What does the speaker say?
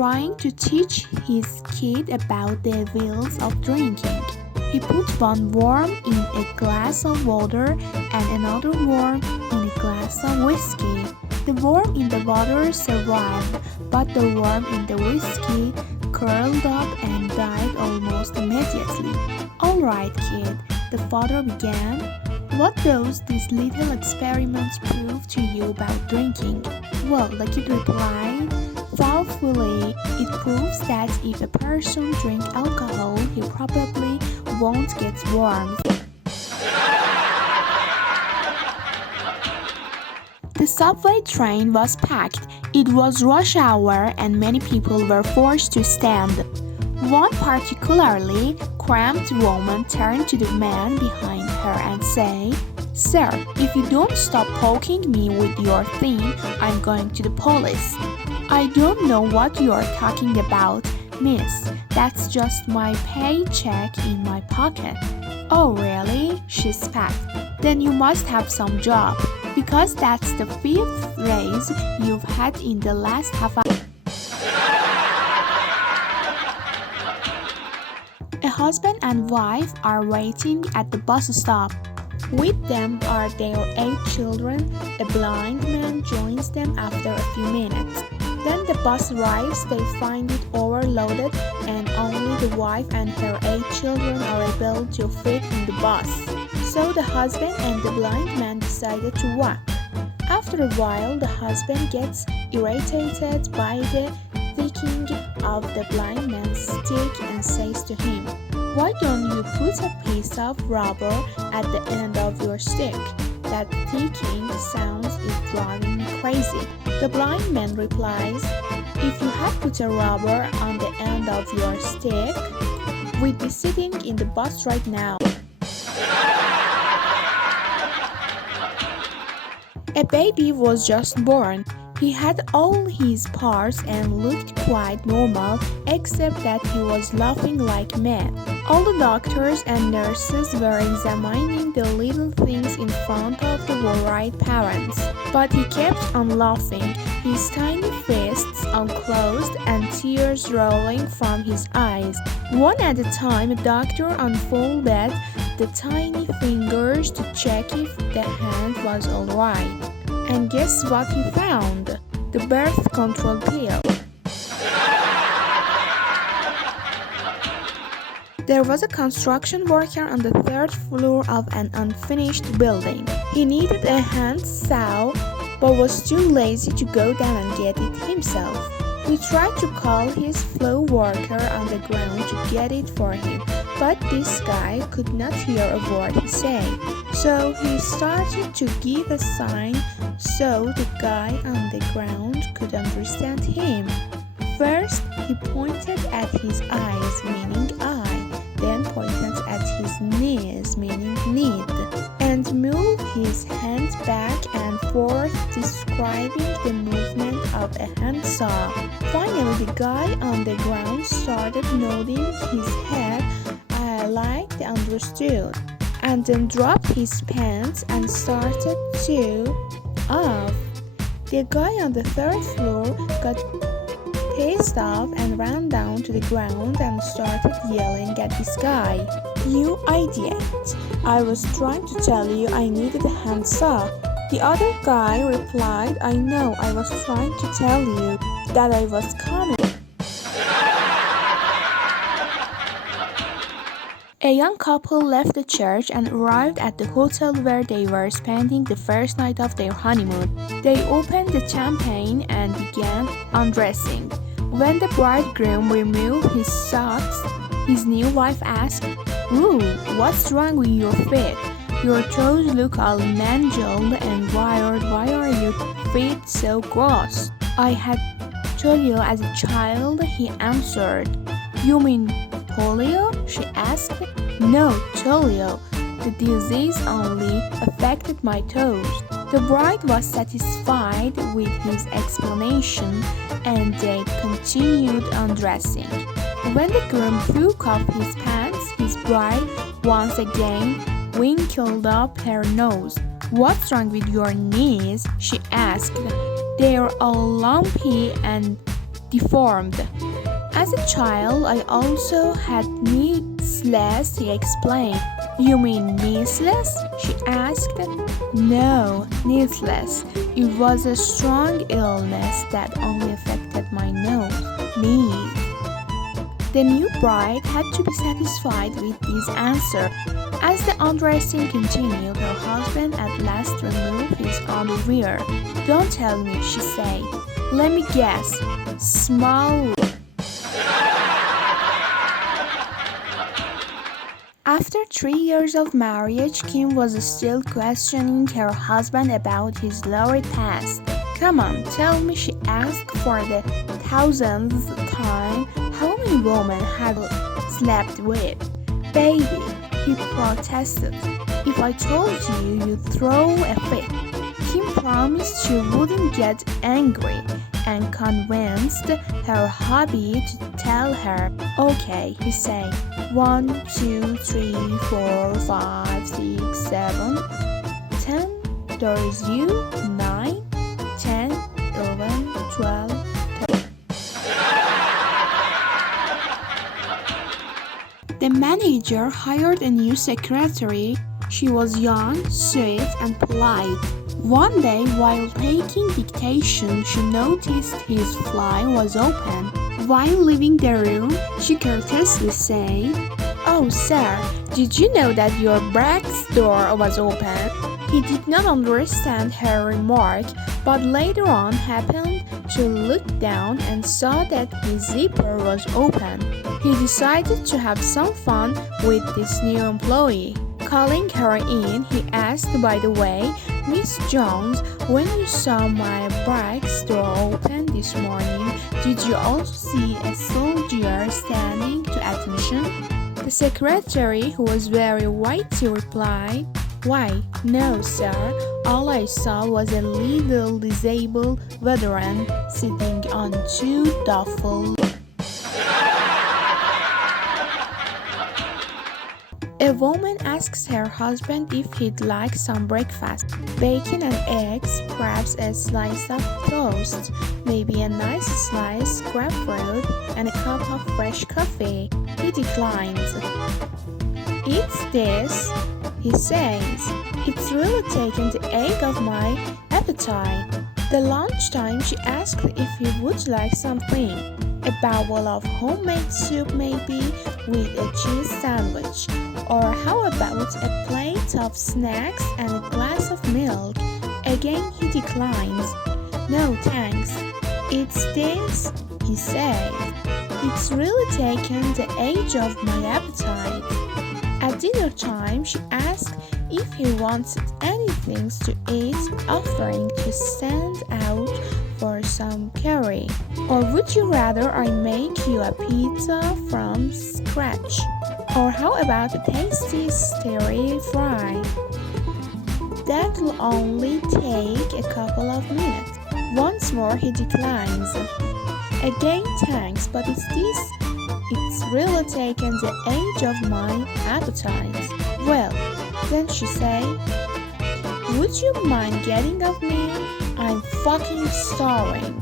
trying to teach his kid about the evils of drinking. He put one worm in a glass of water and another worm in a glass of whiskey. The worm in the water survived, but the worm in the whiskey curled up and died almost immediately. "All right, kid," the father began. "What does these little experiments prove to you about drinking?" "Well," the kid replied thoughtfully, "it proves that if a person drinks alcohol, he probably won't get worms." The subway train was packed. It was rush hour and many people were forced to stand. One particularly cramped woman turned to the man behind her and said, "Sir, if you don't stop poking me with your thing, I'm going to the police." "I don't know what you're talking about, miss. That's just my paycheck in my pocket." "Oh, really?" she spat. "Then you must have some job, because that's the 5th raise you've had in the last half hour." A husband and wife are waiting at the bus stop. With them are their 8 children. A blind man joins them after a few minutes. Then the bus arrives, they find it overloaded, and only the wife and her 8 children are able to fit in the bus. So the husband and the blind man decided to walk. After a while, the husband gets irritated by the ticking of the blind man's stick and says to him, "Why don't you put a piece of rubber at the end of your stick? That ticking sound is driving me crazy." The blind man replies, "If you had put a rubber on the end of your stick, we'd be sitting in the bus right now." A baby was just born. He had all his parts and looked quite normal, except that he was laughing like mad. All the doctors and nurses were examining the little things in front of the worried parents. But he kept on laughing, his tiny fists unclosed and tears rolling from his eyes. One at a time, a doctor unfolded the tiny fingers to check if the hand was alright. And guess what he found? The birth control pill. There was a construction worker on the 3rd floor of an unfinished building. He needed a hand saw, but was too lazy to go down and get it himself. He tried to call his fellow worker on the ground to get it for him, but this guy could not hear a word he said. So he started to give a sign so the guy on the ground could understand him. First, he pointed at his eyes, meaning eye, then pointed at his knees, meaning need, and moved his hands back and forth, describing the movement of a handsaw. Finally, the guy on the ground started nodding his head, "I like the understood," and then dropped his pants and started to off. The guy on the 3rd floor got pissed off and ran down to the ground and started yelling at this guy. "You idiot! I was trying to tell you I needed a handsaw." The other guy replied, "I know, I was trying to tell you that I was coming." A young couple left the church and arrived at the hotel where they were spending the first night of their honeymoon. They opened the champagne and began undressing. When the bridegroom removed his socks, his new wife asked, "Ooh, what's wrong with your feet? Your toes look all mangled and wired. Why are your feet so gross?" "I had told you as a child," he answered. "You mean polio?" she asked. "No, polio. The disease only affected my toes." The bride was satisfied with his explanation, and they continued undressing. When the groom took off his pants, his bride once again wrinkled up her nose. "What's wrong with your knees?" she asked. "They're all lumpy and deformed. As a child, I also had meatless, he explained. You mean meatless? She asked. No, meatless. It was a strong illness that only affected my nose. Meat. The new bride had to be satisfied with this answer. As the undressing continued, her husband at last removed his underwear. Don't tell me, she said. Let me guess. Small. After 3 years of marriage, Kim was still questioning her husband about his lurid past. Come on, tell me, she asked for the 1000th time, how many women had slept with. Baby, he protested. If I told you, you'd throw a fit. Kim promised she wouldn't get angry and convinced her hubby to tell her. Okay, he said. 1, 2, 3, 4, 5, 6, 7, 10. There's you. 9, 10, 11, 12, 13. The manager hired a new secretary. She was young, sweet, and polite. One day, while taking dictation, she noticed his fly was open. While leaving the room, she courteously said, "Oh, sir, did you know that your brake's door was open?" He did not understand her remark, but later on happened to look down and saw that his zipper was open. He decided to have some fun with this new employee. Calling her in, he asked, "By the way, Miss Jones, when you saw my brake's door open this morning, did you also see a soldier standing to attention?" The secretary, who was very white, replied, "Why, no, sir. All I saw was a little disabled veteran sitting on 2 duffel." A woman asks her husband if he'd like some breakfast. Bacon and eggs, perhaps a slice of toast, maybe a nice slice grapefruit, and a cup of fresh coffee. He declines. "It's this," he says. "It's really taken the egg of my appetite." The lunchtime, she asked if he would like something. A bowl of homemade soup maybe, with a cheese sandwich. Or how about a plate of snacks and a glass of milk? Again he declines. "No thanks. It's this," he says. "It's really taken the edge of my appetite." At dinner time, she asked if he wanted anything to eat, offering to send out for some curry. "Or would you rather I make you a pizza from scratch? Or how about a tasty stir fry? That'll only take a couple of minutes." Once more he declines. Again thanks, but it's really taken the edge of my appetite. "Well, then," she said, "would you mind getting off me? I'm fucking starving."